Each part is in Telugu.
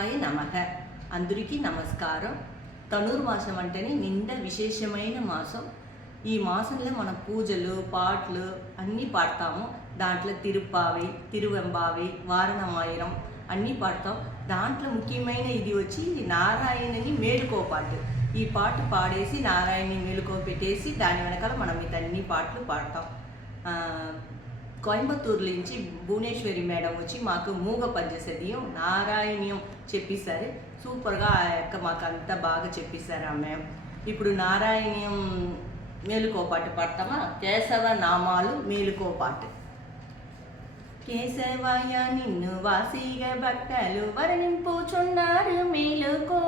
సాయి నమః. అందరికీ నమస్కారం. తనూరు మాసం అంటేనే నిండా విశేషమైన మాసం. ఈ మాసంలో మన పూజలు పాటలు అన్నీ పాడతాము. దాంట్లో తిరుప్పావి తిరువెంబావి వారణమాయిరం అన్నీ పాడతాం. దాంట్లో ముఖ్యమైన ఇది వచ్చి నారాయణని మేలుకో పాట ఈ పాట పాడేసి నారాయణని మేలుకో పెట్టేసి దాని వెనకాల మనం ఇతన్ని పాటలు పాడతాం. కోయంబత్తూర్ నుంచి భువనేశ్వరి మేడం వచ్చి మాకు మూగ పంచసదీయం నారాయణ్యం చెప్పిస్తారు. సూపర్గా ఆ యొక్క మాకు అంతా బాగా చెప్పిస్తారు ఆ మ్యామ్ ఇప్పుడు నారాయణ్యం మేలుకోపాటు పాడతామా? కేశవ నామాలు మేలుకోపాటు. కేశవయ్య నిన్ను వాసిగ భక్తలు వర్ణింపుచున్నారు మేలుకో.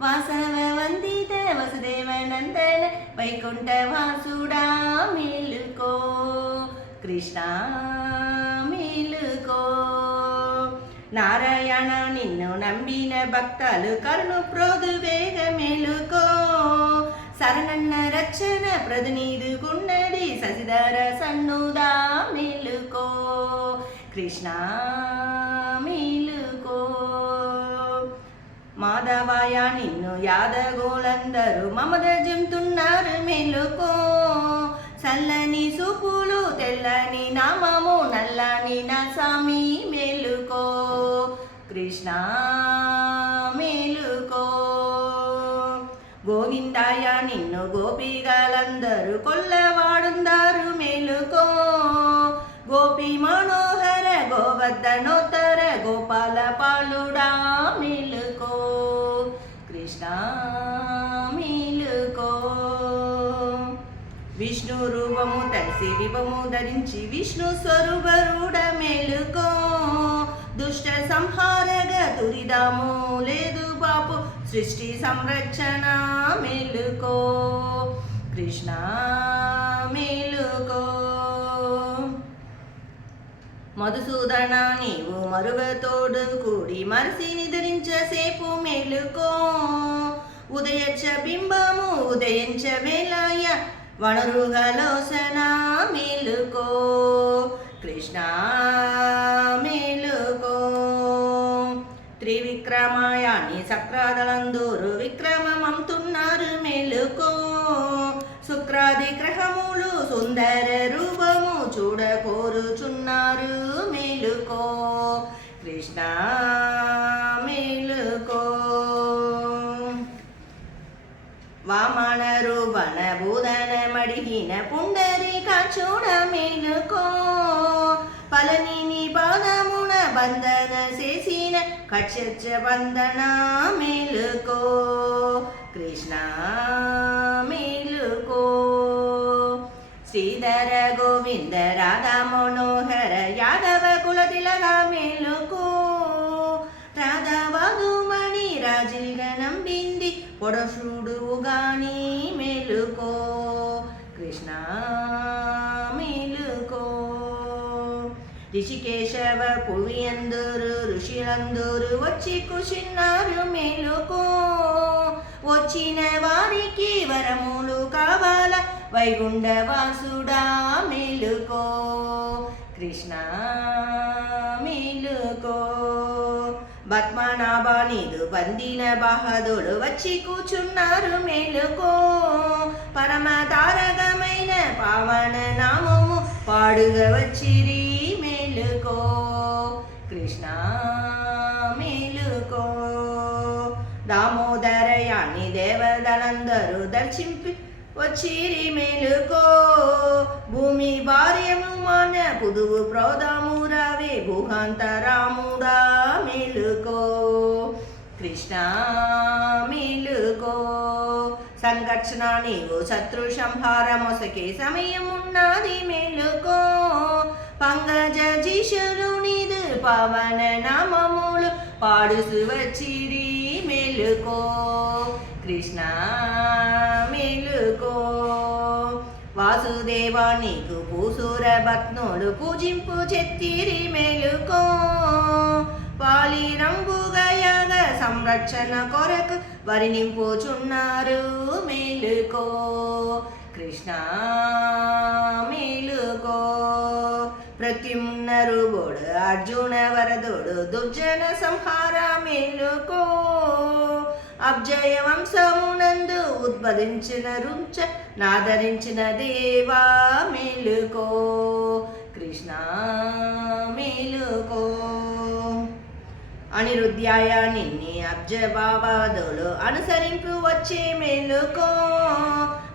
వాసవ వందిత వసుదేవ నందన వైకుంఠ వాసుడా మేలుకో. కృష్ణ మేలుకో. నారాయణ నిన్ను నమ్మిన భక్తలు కరుణు ప్రోదు వేగ మేలుకో. శరణన్న రక్షణ ప్రతినిధుకున్నది శశిధర సన్నుదా మేలుకో. కృష్ణ మేలుకో. మాధవాయ నిన్ను యాదగోలందరూ మమద జంతున్నారు మేలుకో. చల్లని సూపులు తెల్లని నామము నల్లని నా స్వామి మేలుకో. కృష్ణ మేలుకో. గోవిందాయ నిన్ను గోపిగలందరూ కొల్లవాడుందారు మేలుకో. గోపి మనోహర గోవర్ధనో రూపము ధరించి విష్ణు స్వరూపరుడ మేలుకో. దుష్ట సంహారగ దురిదము లేదు బాపు సృష్టి సంరక్షణ మేలుకో. కృష్ణ మేలుకో. మధుసూదన నీవు మరుగతోడు కూడి మరసి నిద్రించసేపు మేలుకో. ఉదయచ బింబము ఉదయించ వేలాయ వనరుగలోసన మేలుకో కృష్ణ మేలుకో త్రివిక్రమాయాన్ని సక్రాదలందూరు విక్రమమంతున్నారు మేలుకో. శుక్రాది గ్రహములు సుందర రూపము చూడకోరుచున్నారు మేలుకో. కృష్ణ ವಾಮನ ರೂಪನ ಭೂದನ ಮಡಿಗಿನ ಪುಂಡರಿ ಕಾಚೂಡ ಮೇಲುಕೋ ಪಲನಿನಿ ಪಾದಮುಣ ಬಂಧನ ಸೇಸಿನ ಕಚ್ಚಚ್ಚ ಬಂಧನ ಮೇಲುಕೋ ಕೃಷ್ಣ ಮೇಲುಕೋ ಶ್ರೀಧರ ಗೋವಿಂದ ರಾಧಾ కృష్ణ మేలుకో రిషికేశవ పువియందరు ఋషులందరూ వచ్చి కుషిన్నారు మేలుకో. వచ్చిన వారికి వరములు కావాల వైగుండ వాసుడా మేలుకో. కృష్ణ పద్మనాభానిదు నీదు బందిన బహదుడు వచ్చి కూర్చున్నారు మేలుకో పరమ తారకమైన పావన నామము పాడుగా వచ్చిరి మేలుకో కృష్ణ మేలుకో దామోదరయాని దేవదలందరూ దర్శింపి వచ్చిరి మేలుకో భూమి భార్యము మాన పుదువు ప్రోదాము రవి భూహంతరాము కృష్ణ మేలుకో సంఘర్షణ నీవు శత్రు సంహార మొసకే సమయం ఉన్నది మేలుకో పంగజ జీషులు నిదు పవన నామములు పాడుసు వచ్చిరి మేలుకో కృష్ణ మేలుకో వాసుదేవ నీకు పూసుర భక్తులు పూజింపు చెత్తిరి మేలుకో పాలి సంరక్షణ కొరకు వర్ణింపుచున్నారు మేలుకో. కృష్ణ మేలుకో. ప్రత్యుమ్నరుగోడు అర్జున వరదోడు దుర్జన సంహార మేలుకో. అబ్జయ వంశమునందు ఉద్భవించిన రుంచ నాదరించిన దేవా మేలుకో. కృష్ణ మేలుకో. అనిరుద్యాయ నిన్ని అబ్జ అనుసరింపు వచ్చే మేలుకో.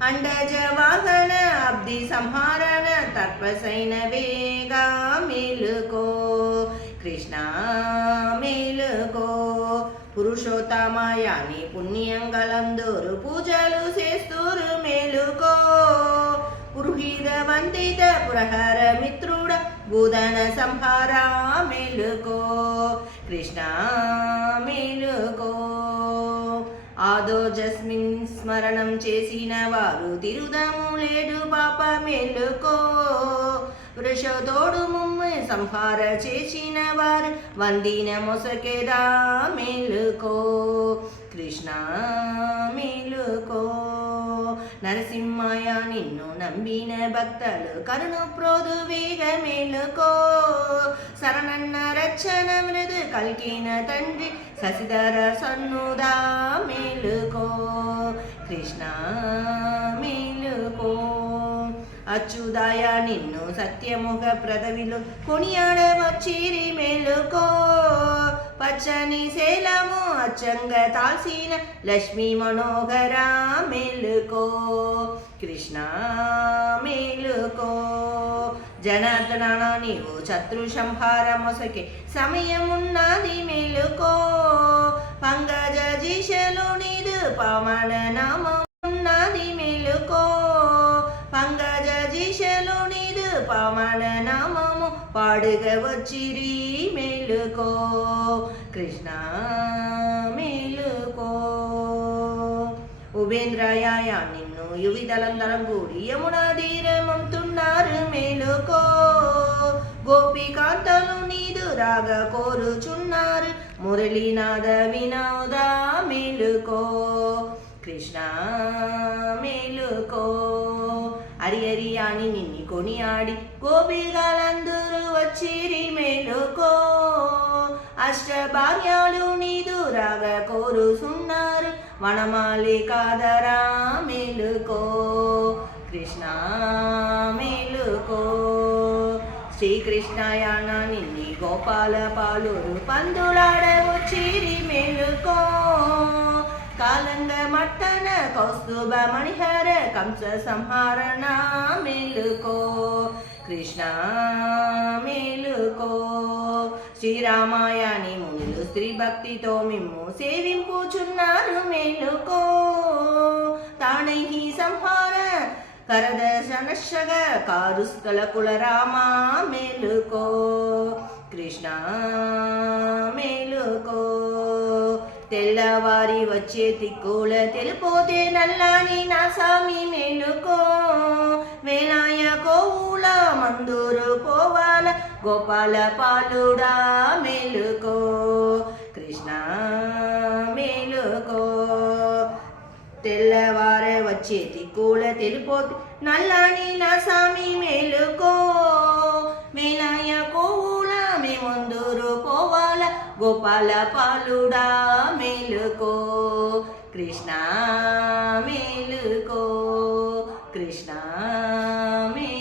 అండజవాహన అబ్ది సంహారణ తత్వసైన వేగా మేలుకో. కృష్ణ మేలుకో. పురుషోత్తమాయాని పుణ్యంగలందరూ పూజలు చేస్తూరు మేలుకో. పురుహిత వందిత పురహర మిత్రుడ బూదన సంహార మేలుకో కృష్ణ మేలుకో. ఆదో జస్మిన్ స్మరణం చేసిన వారు తిరుదము లేడు పాప మేలుకో. వృషతోడు ముమ్మ సంహార చేసిన వారు వందిన మొసకేదా మేలుకో కృష్ణ మేలుకో. నరసింహయ నిన్ను నమ్మిన భక్తలు కరుణ ప్రోదు వేగ మేలుకో. శరణన్న రక్షణ మృదు కల్కిన తండ్రి శశిధర సన్నుదా మేలుకో. కృష్ణ మేలుకో. అచ్యుదాయ నిన్ను సత్యముఖ ప్రదవిలో కొనియాడవచ్చిరి మేలుకో. பச்சனை சேலமோ అచ్చంగ తాల్సిన லக்ஷ்மி మనోహర మేలుకో. కృష్ణ మేలుకో. జనార్దన నీవు శత్రు సంహార మొసకే సమయమున్నది మేలుకో. పంగజ జీషలు నీదు పవన నామమున్నది మేలుకో. పంగజ జీషలు నీదు పవన నామము పాడుగ వచ్చిరి మేలుకో. కృష్ణ మేలుకో. ఉపేంద్రయాయ నిన్ను యువిదలందరం కూడి యమునా తీరమంతున్నారు మేలుకో. గోపికాంతలు నీదు రాగ కోరుచున్నారు మురళీనాథ వినోద మేలుకో. కృష్ణ హరి హరి అని నిన్ని కొనియాడి గోపిగాలందరూ వచ్చిరి మేలుకో అష్టభాగ్యాలు నీదు రాగ కోరుసున్నారు వనమాలి కాదరా మేలుకో కృష్ణ మేలుకో శ్రీకృష్ణయాన నిన్ని గోపాల పాలు పందులాడ వచ్చిరి మేలుకో కాలంగ మట్టన కౌస్తుభ మణిహర కంస సంహారణ మేలుకో. కృష్ణ మేలుకో. శ్రీరామాయణి మునులు స్త్రీ భక్తితో మిమ్ము సేవింపుచున్నారు మేలుకో. తానై సంహార కరదర్శనశగ కారుస్థల కుల రామా మేలుకో. కృష్ణ తెల్లవారి వచ్చే తిక్కుల తెలిపోతే నల్లాని నా సామి మేలుకో. వేలాయ కోవుల మందూరు పోవాల గోపాల పాలుడా మేలుకో. కృష్ణ మేలుకో. తెల్లవారే వచ్చే తిక్కుల తెలిపోతే నల్లాని నా సామి మేలుకో. వేలాయ కోవు గోపాల పాలుడా మేలుకో కృష్ణ మేలుకో కృష్ణ మేలు